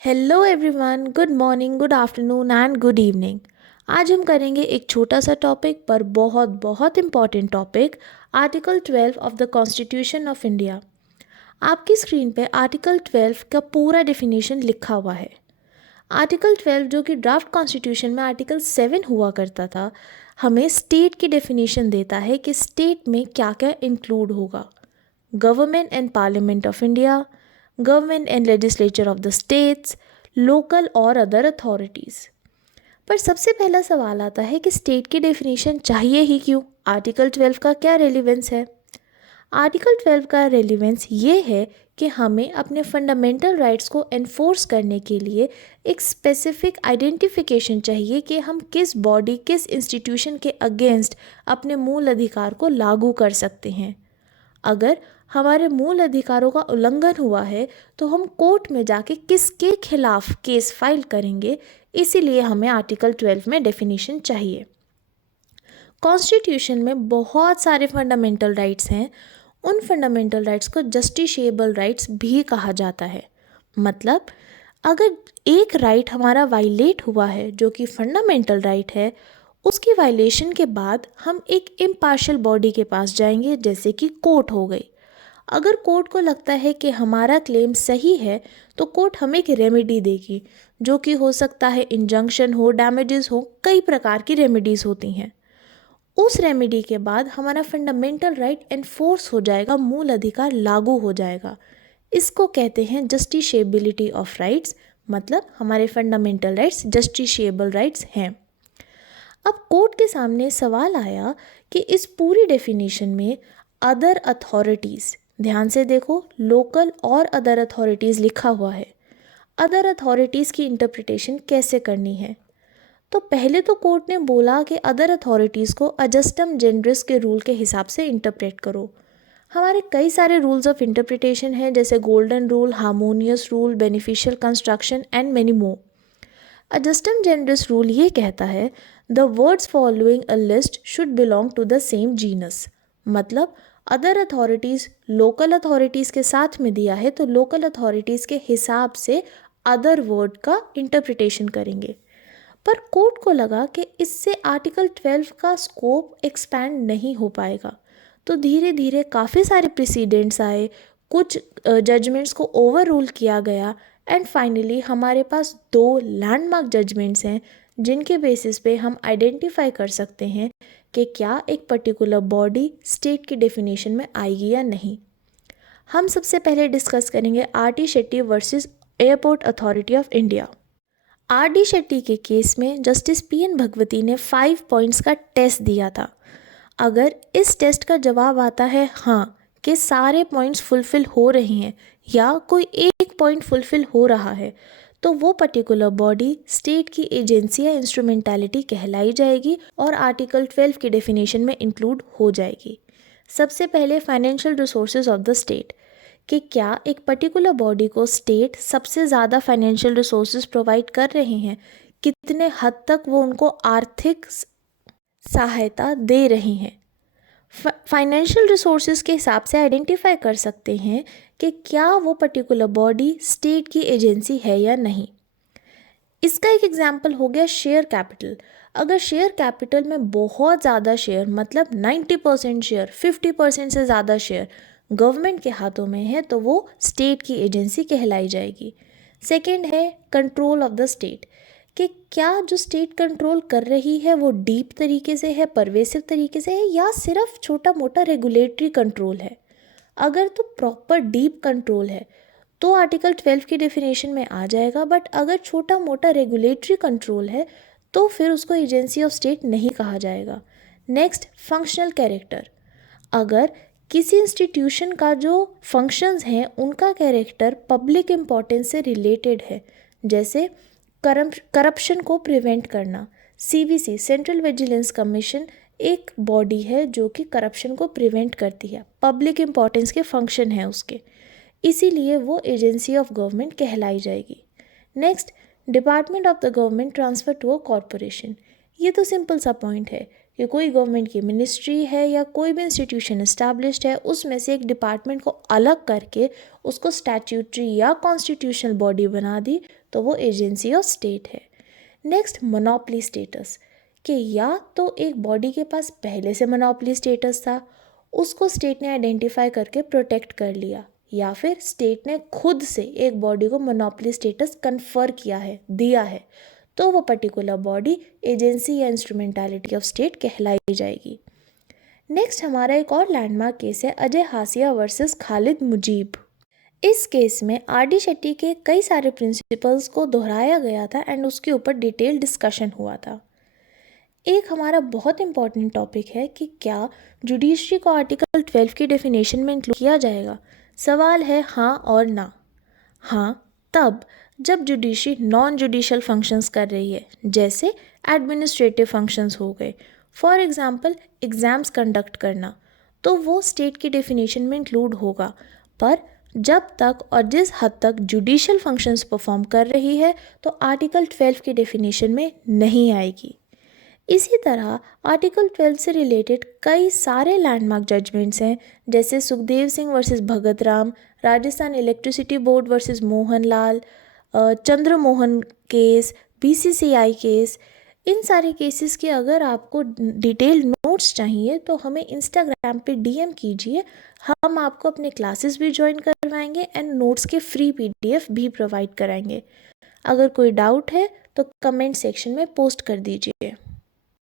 Hello everyone, good morning, good afternoon and good evening. आज हम करेंगे एक छोटा सा टॉपिक पर बहुत बहुत important topic, article 12 of the constitution of India. आपकी स्क्रीन पे आर्टिकल 12 का पूरा डेफिनेशन लिखा हुआ है। आर्टिकल 12 जो कि ड्राफ्ट कॉन्स्टिट्यूशन में आर्टिकल 7 हुआ करता था, हमें स्टेट की डेफिनेशन देता है कि स्टेट में क्या क्या इंक्लूड होगा। Government and parliament of India, government and legislature of the states, local और अदर अथॉरिटीज़। पर सबसे पहला सवाल आता है कि स्टेट की डेफिनेशन चाहिए ही क्यों? आर्टिकल 12 का क्या रेलिवेंस है? आर्टिकल 12 का रेलिवेंस ये है कि हमें अपने फंडामेंटल राइट्स को एनफोर्स करने के लिए एक स्पेसिफिक आइडेंटिफिकेशन चाहिए कि हम किस बॉडी, किस इंस्टीट्यूशन के अगेंस्ट अपने मूल अधिकार को लागू कर सकते हैं। अगर हमारे मूल अधिकारों का उल्लंघन हुआ है तो हम कोर्ट में जाके किसके खिलाफ केस फाइल करेंगे, इसीलिए हमें आर्टिकल 12 में डेफिनेशन चाहिए। कॉन्स्टिट्यूशन में बहुत सारे फंडामेंटल राइट्स हैं। उन फंडामेंटल राइट्स को जस्टिशिएबल राइट्स भी कहा जाता है। मतलब अगर एक राइट हमारा वायलेट हुआ है जो कि फंडामेंटल राइट है, उसकी वायलेशन के बाद हम एक इम्पार्शियल बॉडी के पास जाएंगे, जैसे कि कोर्ट हो गई। अगर कोर्ट को लगता है कि हमारा क्लेम सही है तो कोर्ट हमें एक रेमेडी देगी, जो कि हो सकता है इंजंक्शन हो, डैमेजेस हो, कई प्रकार की रेमेडीज़ होती हैं। उस रेमेडी के बाद हमारा फंडामेंटल राइट एनफोर्स हो जाएगा, मूल अधिकार लागू हो जाएगा। इसको कहते हैं जस्टिशिएबिलिटी ऑफ राइट्स। मतलब हमारे फंडामेंटल राइट्स जस्टिशिएबल राइट्स हैं। अब कोर्ट के सामने सवाल आया कि इस पूरी डेफिनेशन में अदर अथॉरिटीज़, ध्यान से देखो, लोकल और अदर अथॉरिटीज़ लिखा हुआ है। अदर अथॉरिटीज़ की इंटरप्रिटेशन कैसे करनी है? तो पहले तो कोर्ट ने बोला कि अदर अथॉरिटीज़ को अजस्टम जेनरिस के रूल के हिसाब से इंटरप्रेट करो। हमारे कई सारे रूल्स ऑफ इंटरप्रिटेशन हैं, जैसे golden rule, harmonious rule, beneficial construction and many more. अजस्टम जेनरिस रूल ये कहता है the words following a list should belong to the same genus. मतलब अदर अथॉरिटीज़ लोकल अथॉरिटीज़ के साथ में दिया है तो लोकल अथॉरिटीज़ के हिसाब से अदर वर्ड का इंटरप्रिटेशन करेंगे। पर कोर्ट को लगा कि इससे आर्टिकल 12 का स्कोप एक्सपैंड नहीं हो पाएगा। तो धीरे धीरे काफ़ी सारे प्रेसिडेंट्स आए, कुछ जजमेंट्स को ओवर रूल किया गया एंड फाइनली हमारे पास 2 लैंडमार्क जजमेंट्स हैं, जिनके बेसिस पे हम आइडेंटिफाई कर सकते हैं कि क्या एक पर्टिकुलर बॉडी स्टेट की डेफिनेशन में आएगी या नहीं। हम सबसे पहले डिस्कस करेंगे RT Shetty versus airport authority of India. RD Shetty के केस में जस्टिस PN भगवती ने 5 पॉइंट्स का टेस्ट दिया था। अगर इस टेस्ट का जवाब आता है हाँ कि सारे पॉइंट्स फुलफ़िल हो रहे हैं या कोई एक पॉइंट फुलफ़िल हो रहा है, तो वो पर्टिकुलर बॉडी स्टेट की एजेंसी या इंस्ट्रूमेंटैलिटी कहलाई जाएगी और आर्टिकल 12 की डेफिनेशन में इंक्लूड हो जाएगी। सबसे पहले financial resources of the state, कि क्या एक पर्टिकुलर बॉडी को स्टेट सबसे ज़्यादा फाइनेंशियल रिसोर्सेज प्रोवाइड कर रहे हैं, कितने हद तक वो उनको आर्थिक सहायता दे रहे हैं। फाइनेंशियल रिसोर्सेज के हिसाब से आइडेंटिफाई कर सकते हैं कि क्या वो पर्टिकुलर बॉडी स्टेट की एजेंसी है या नहीं। इसका एक एग्जाम्पल हो गया शेयर कैपिटल। अगर शेयर कैपिटल में बहुत ज़्यादा शेयर, मतलब 90% शेयर, 50% से ज़्यादा शेयर गवर्नमेंट के हाथों में है, तो वो स्टेट की एजेंसी कहलाई जाएगी। सेकेंड है कंट्रोल ऑफ द स्टेट, कि क्या जो स्टेट कंट्रोल कर रही है वो डीप तरीके से है, परवेसिव तरीके से है, या सिर्फ छोटा मोटा रेगुलेटरी कंट्रोल है। अगर तो प्रॉपर डीप कंट्रोल है तो आर्टिकल 12 की डेफिनेशन में आ जाएगा, बट अगर छोटा मोटा रेगुलेटरी कंट्रोल है तो फिर उसको एजेंसी ऑफ स्टेट नहीं कहा जाएगा। Next, functional character. अगर किसी इंस्टीट्यूशन का जो फंक्शंस हैं उनका कैरेक्टर पब्लिक इम्पोर्टेंस से रिलेटेड है, जैसे करप्शन को प्रिवेंट करना। CVC, सेंट्रल विजिलेंस कमीशन, एक बॉडी है जो कि करप्शन को प्रिवेंट करती है, पब्लिक इम्पोर्टेंस के फंक्शन है उसके, इसीलिए वो एजेंसी ऑफ गवर्नमेंट कहलाई जाएगी। Next, department of the government transfer to a corporation. ये तो सिंपल सा पॉइंट है कि कोई गवर्नमेंट की मिनिस्ट्री है या कोई भी इंस्टीट्यूशन इस्टेब्लिश्ड है, उसमें से एक डिपार्टमेंट को अलग करके उसको स्टैट्यूटरी या कॉन्स्टिट्यूशनल बॉडी बना दी तो वो एजेंसी ऑफ स्टेट है। नेक्स्ट, मोनोपोली स्टेटस, कि या तो एक बॉडी के पास पहले से मोनोपोली स्टेटस था, उसको स्टेट ने आइडेंटिफाई करके प्रोटेक्ट कर लिया, या फिर स्टेट ने खुद से एक बॉडी को मोनोपोली स्टेटस कन्फर किया है, दिया है, तो वो पर्टिकुलर बॉडी एजेंसी या इंस्ट्रूमेंटालिटी ऑफ स्टेट कहलाई जाएगी। नेक्स्ट हमारा एक और लैंडमार्क केस है अजय हासिया वर्सेस खालिद मुजीब। इस केस में आर डी शेट्टी के कई सारे प्रिंसिपल्स को दोहराया गया था एंड उसके ऊपर डिटेल डिस्कशन हुआ था। एक हमारा बहुत इंपॉर्टेंट टॉपिक है कि क्या जुडिशरी को आर्टिकल 12 की डेफिनेशन में इंक्लूड किया जाएगा। सवाल है हाँ और ना। हाँ तब जब जुडिशरी नॉन जुडिशियल फंक्शंस कर रही है, जैसे एडमिनिस्ट्रेटिव फंक्शंस हो गए, फॉर एग्जांपल एग्ज़ाम्स कंडक्ट करना, तो वो स्टेट की डेफिनेशन में इंक्लूड होगा। पर जब तक और जिस हद तक जुडिशियल फंक्शंस परफॉर्म कर रही है तो आर्टिकल 12 की डेफिनेशन में नहीं आएगी। इसी तरह आर्टिकल 12 से रिलेटेड कई सारे लैंडमार्क जजमेंट्स हैं, जैसे Sukhdev Singh versus Bhagat Ram, Rajasthan electricity board versus Mohan Lal, Chandramohan case, BCCI case. इन सारे केसेस के अगर आपको डिटेल नोट्स चाहिए तो हमें इंस्टाग्राम पे डीएम कीजिए, हम आपको अपने क्लासेस भी ज्वाइन करवाएंगे एंड नोट्स के फ्री पीडीएफ भी प्रोवाइड कराएंगे। अगर कोई डाउट है तो कमेंट सेक्शन में पोस्ट कर दीजिए।